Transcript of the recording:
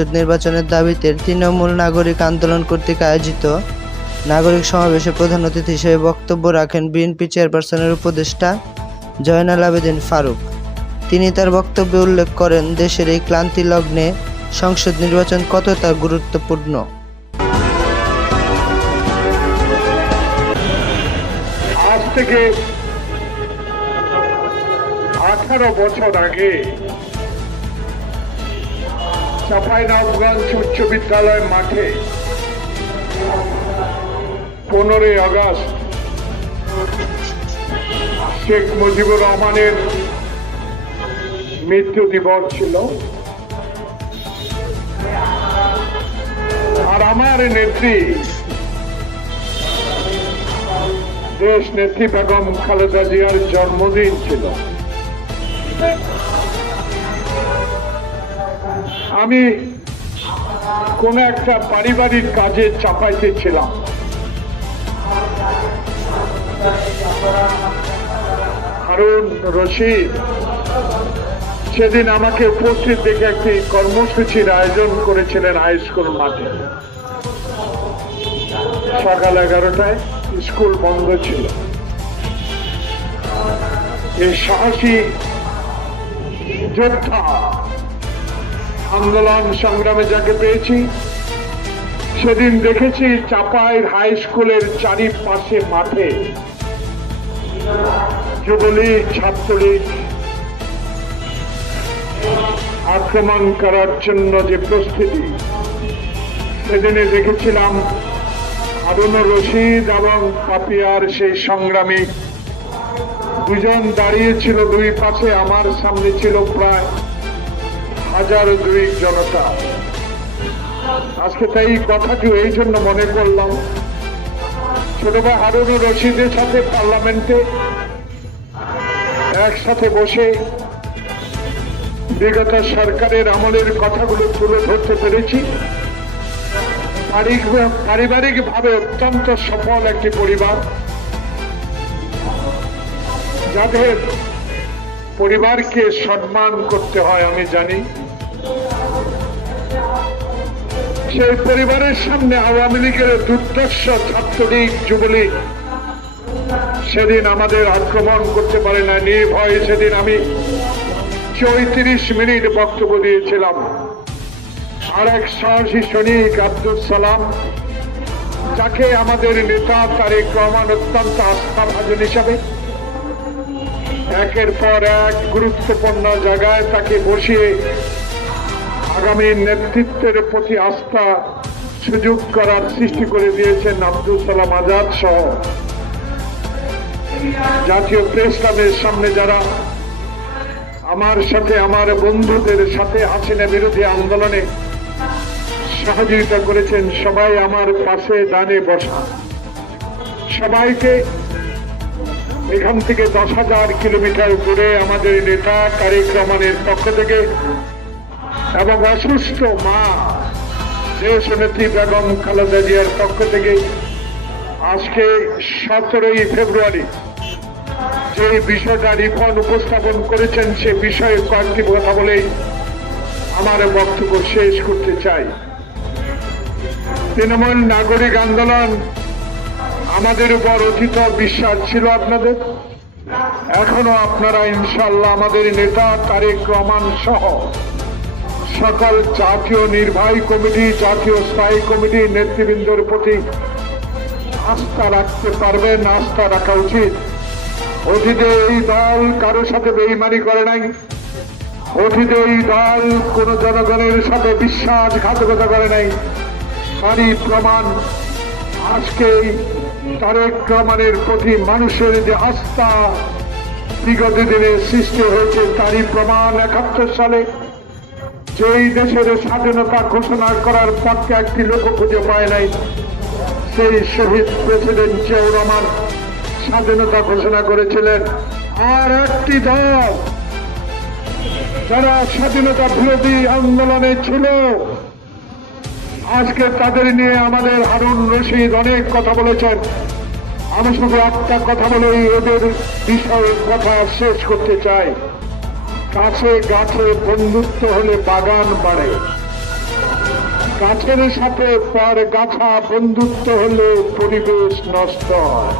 সংসদ নির্বাচনের দাবিতে তৃণমূল নাগরিক আন্দোলন কর্তৃক আয়োজিত নাগরিক সমাবেশে প্রধান অতিথি হিসেবে বক্তব্য রাখেন বিএনপি চেয়ারপারসনের উপদেষ্টা জয়নাল আবেদিন ফারুক। তিনি তার বক্তব্যে উল্লেখ করেন, দেশের এই ক্লান্তি লগ্নে সংসদ নির্বাচন কতটা গুরুত্বপূর্ণ? আজ থেকে আঠারো বছর আগে চাঁপাইনবগঞ্জ উচ্চ বিদ্যালয় মাঠে। পনেরোই আগস্ট, শেখ মুজিবুর রহমানের মৃত্যু দিবস ছিল। আর আমার নেত্রী, দেশ নেত্রী বেগম খালেদা জিয়ার জন্মদিন ছিল। আমি কোন একটা পারিবারিক কাজে চাপাইতে ছিলাম। হারুন রশিদ সেদিন আমাকে উপস্থিত দেখে একটি কর্মসূচির আয়োজন করেছিলেন হাই স্কুল মাঠে। সকাল এগারোটায় স্কুল বন্ধ ছিল। এই সাহসী যোদ্ধা আন্দোলন সংগ্রামে যাকে পেয়েছি, সেদিন দেখেছি চাপাইয়ের হাই স্কুলের চারিপাশে মাঠে যুবলীগ, ছাত্রলীগ আক্রমণ করার জন্য যে প্রস্তুতি, সেদিনে দেখেছিলাম হারুন রশিদ এবং পাপিয়ার সেই সংগ্রামী। দুজন দাঁড়িয়েছিল দুই পাশে, আমার সামনে ছিল প্রায় হাজার দুই জনতা। আজকে তাই কথাটি এই জন্য মনে করলাম, ছোট ভাই হারুন রশিদের সাথে পার্লামেন্টে একসাথে বসে বিগত সরকারের আমলের কথাগুলো তুলে ধরতে পেরেছি। পারিবারিক ভাবে অত্যন্ত সফল একটি পরিবার। যাদের পরিবারকে সম্মান করতে হয় আমি জানি। সেই পরিবারের সামনে আওয়ামী লীগের দুর্দর্শ ছাত্রলীগ, যুবলীগ সেদিন আমাদের আক্রমণ করতে পারে না। নির্ভয়ে সেদিন আমি চৌত্রিশ মিনিট বক্তব্য দিয়েছিলাম। আর এক সাহসী সৈনিক আব্দুল সালাম, যাকে আমাদের নেতা তারেক রহমান অত্যন্ত আস্থাভাজন হিসাবে একের পর এক গুরুত্বপূর্ণ জায়গায় তাকে বসিয়ে আগামী নেতৃত্বের প্রতি আস্থা সুযোগ করার সৃষ্টি করে দিয়েছেন আব্দুল সালাম আজাদ সহ। জাতীয় প্রেস ক্লাবের সামনে যারা আমার সাথে, আমার বন্ধুদের সাথে হাসিনা বিরোধী আন্দোলনে, সহযোগিতা করেছেন সবাই আমার পাশে দানে বসা। সবাইকে এখান থেকে দশ হাজার কিলোমিটার দূরে আমাদের নেতা তারেক রহমানের পক্ষ থেকে এবং অসুস্থ মা। দেশ নেত্রী বেগম খালেদা জিয়ার পক্ষ থেকে আজকে সতেরোই ফেব্রুয়ারি যে বিষয়টা রিপন উপস্থাপন করেছেন সে বিষয়ে কয়েকটি কথা বলেই আমার বক্তব্য শেষ করতে চাই। তৃণমূল নাগরিক আন্দোলন আমাদের উপর অতীত বিশ্বাস ছিল আপনাদের। এখনও আপনারা ইনশাল্লাহ আমাদের নেতা তারেক রহমান সহ সকল জাতীয় নির্বাহী কমিটি, জাতীয় স্থায়ী কমিটি নেতৃবৃন্দের প্রতি আস্থা রাখতে পারবেন আস্থা রাখা উচিত। অতীতে এই দল কারোর সাথে বেইমানি করে নাই। অতীতে এই দল কোন জনগণের সাথে বিশ্বাসঘাতকতা করে নাই। তারই প্রমাণ আজকে তারেক রহমানের প্রতি মানুষের যে আস্থা বিগত দিনে সৃষ্টি হয়েছে, তারই প্রমাণ একাত্তর সালে যেই দেশের স্বাধীনতা ঘোষণা করার পক্ষে একটি লোক খুঁজে পায় নাই, সেই শহীদ প্রেসিডেন্ট জিয়াউর রহমান স্বাধীনতা ঘোষণা করেছিলেন। আর একটি দল যারা স্বাধীনতা বিরোধী আন্দোলনে ছিল, আজকে তাদের নিয়ে আমাদের হারুন রশিদ অনেক কথা বলেছেন। আমি শুধু একটা কথা বলেই এদের বিষয়ে কথা শেষ করতে চাই। কাছে গাছে বন্ধুত্ব হলে বাগান বাড়ে। গাছের সাথে পর গাছা বন্ধুত্ব হলে পরিবেশ নষ্ট হয়।